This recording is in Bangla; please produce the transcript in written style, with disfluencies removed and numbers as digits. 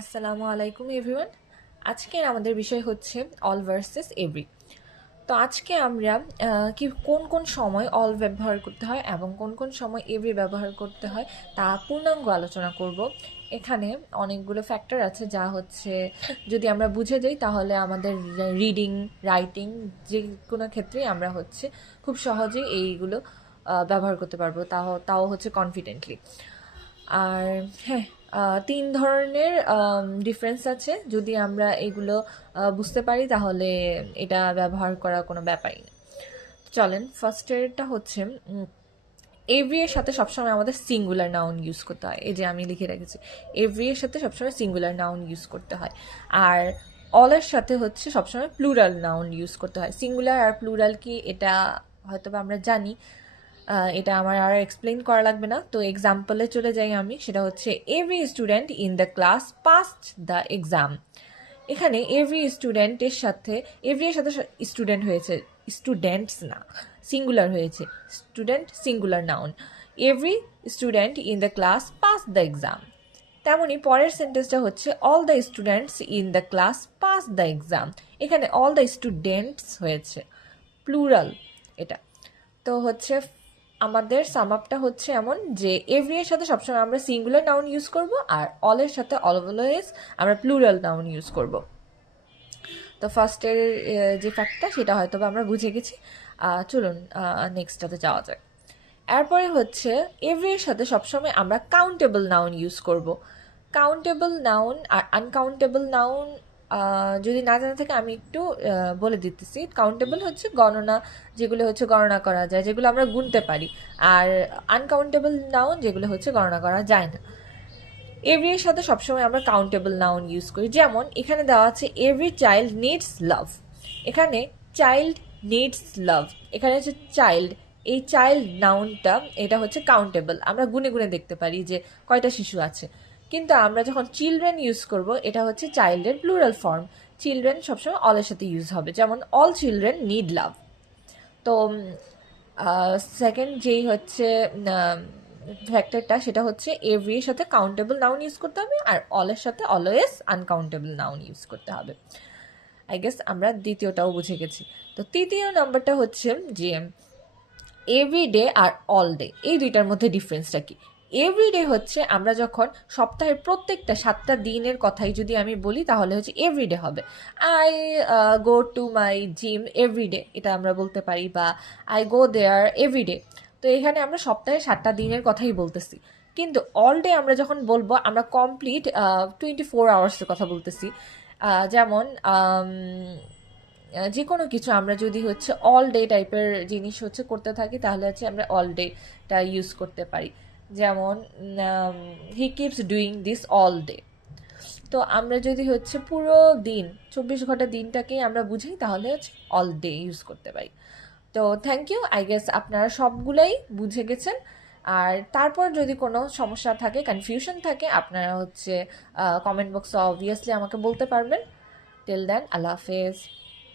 আসসালামু আলাইকুম এভরিওয়ান। আজকের আমাদের বিষয় হচ্ছে অল ভার্সেস এভরি। তো আজকে আমরা কোন কোন সময় অল ব্যবহার করতে হয় এবং কোন কোন সময় এভরি ব্যবহার করতে হয় তা পূর্ণাঙ্গ আলোচনা করব। এখানে অনেকগুলো ফ্যাক্টর আছে যা হচ্ছে যদি আমরা বুঝে যাই তাহলে আমাদের রিডিং, রাইটিং যে কোনো ক্ষেত্রেই আমরা হচ্ছে খুব সহজেই এইগুলো ব্যবহার করতে পারবো, তাও তাও হচ্ছে কনফিডেন্টলি। আর হ্যাঁ, ৩ ধরনের ডিফারেন্স আছে। যদি আমরা এগুলো বুঝতে পারি তাহলে এটা ব্যবহার করা কোনো ব্যাপারই না। চলেন, ফার্স্টেরটা হচ্ছে এভরি এর সাথে সবসময় আমাদের সিঙ্গুলার নাউন ইউজ করতে হয়। এই যে আমি লিখে রেখেছি, এভরি এর সাথে সবসময় সিঙ্গুলার নাউন ইউজ করতে হয়। আর অলের সাথে হচ্ছে সবসময় প্লুরাল নাউন ইউজ করতে হয়। সিঙ্গুলার আর প্লুরাল কি এটা হয়তো বা আমরা জানি, এটা আমার আর এক্সপ্লেন করা লাগবে না। তো এক্সাম্পলে চলে যাই আমি, সেটা হচ্ছে every student in the class past the exam. এখানে এভরি স্টুডেন্টের সাথে এভরি এর সাথে স্টুডেন্ট হয়েছে, স্টুডেন্টস না, সিঙ্গুলার হয়েছে। Student singular noun. Every student in the class pass the exam. তেমনি পরের সেন্টেন্সটা হচ্ছে all the students in the class pass the exam. এখানে অল দ্য স্টুডেন্টস হয়েছে, প্লুরাল এটা। তো হচ্ছে আমাদের সাম আপটা হচ্ছে এমন যে এভরি এর সাথে সবসময় আমরা সিঙ্গুলার নাউন ইউজ করব, আর অলের সাথে অলওয়েজ আমরা প্লুরাল নাউন ইউজ করব। তো ফার্স্টের যে ফ্যাক্টটা সেটা হয়তো বা আমরা বুঝে গেছি। চলুন নেক্সটটাতে যাওয়া যাক। এরপরে হচ্ছে এভরি এর সাথে সবসময় আমরা কাউন্টেবল নাউন ইউজ করব। কাউন্টেবল নাউন আর আনকাউন্টেবল নাউন যদি না জানা থাকে আমি একটু বলে দিতেছি। কাউন্টেবল হচ্ছে গণনা, যেগুলো হচ্ছে গণনা করা যায়, যেগুলো আমরা গুনতে পারি। আর আনকাউন্টেবল নাউন যেগুলো হচ্ছে গণনা করা যায় না। এভরি এর সাথে সবসময় আমরা কাউন্টেবল নাউন ইউজ করি। যেমন এখানে দেওয়া আছে এভরি চাইল্ড নিডস লাভ। এখানে চাইল্ড নিডস লাভ, এখানে হচ্ছে চাইল্ড, এই চাইল্ড নাউনটা এটা হচ্ছে কাউন্টেবল, আমরা গুনে গুনে দেখতে পারি যে কয়টা শিশু আছে। কিন্তু আমরা যখন চিলড্রেন ইউজ করব, এটা হচ্ছে চাইল্ডের প্লুরাল ফর্ম। চিলড্রেন সবসময় অলের সাথে ইউজ হবে, যেমন অল চিলড্রেন নিড লাভ। তো সেকেন্ড যেই হচ্ছে ফ্যাক্টরটা, সেটা হচ্ছে এভরি এর সাথে কাউন্টেবল নাউন ইউজ করতে হবে, আর অলের সাথে অলওয়েজ আনকাউন্টেবল নাউন ইউজ করতে হবে। আই গেস আমরা দ্বিতীয়টাও বুঝে গেছি। তো তৃতীয় নাম্বারটা হচ্ছে যে এভরিডে আর অল ডে, এই দুইটার মধ্যে ডিফারেন্সটা কি। এভরিডে হচ্ছে আমরা যখন সপ্তাহের প্রত্যেকটা 7টা দিনের কথাই যদি আমি বলি তাহলে হচ্ছে এভরিডে হবে। I go to my gym everyday, এটা আমরা বলতে পারি, বা আই গো দেয়ার এভরিডে। তো এখানে আমরা সপ্তাহে 7টা দিনের কথাই বলতেছি। কিন্তু অল ডে আমরা যখন বলবো আমরা কমপ্লিট 24 আওয়ার্সের কথা বলতেছি। যেমন যে কোনো কিছু আমরা যদি হচ্ছে অল ডে টাইপের জিনিস হচ্ছে করতে থাকি তাহলে হচ্ছে আমরা অল ডেটা ইউজ করতে পারি। যেমন he keeps doing this all day. তো আমরা যদি হচ্ছে পুরো দিন, 24 ঘন্টা দিনটাকেই আমরা বুঝি তাহলে হচ্ছে অল ডে ইউজ করতে পারি। তো থ্যাংক ইউ, আই গেস আপনারা সবগুলাই বুঝে গেছেন। আর তারপর যদি কোনো সমস্যা থাকে, কনফিউশন থাকে, আপনারা হচ্ছে কমেন্ট বক্সে অবভিয়াসলি আমাকে বলতে পারবেন। টিল দেন, আল্লাহ হাফেজ।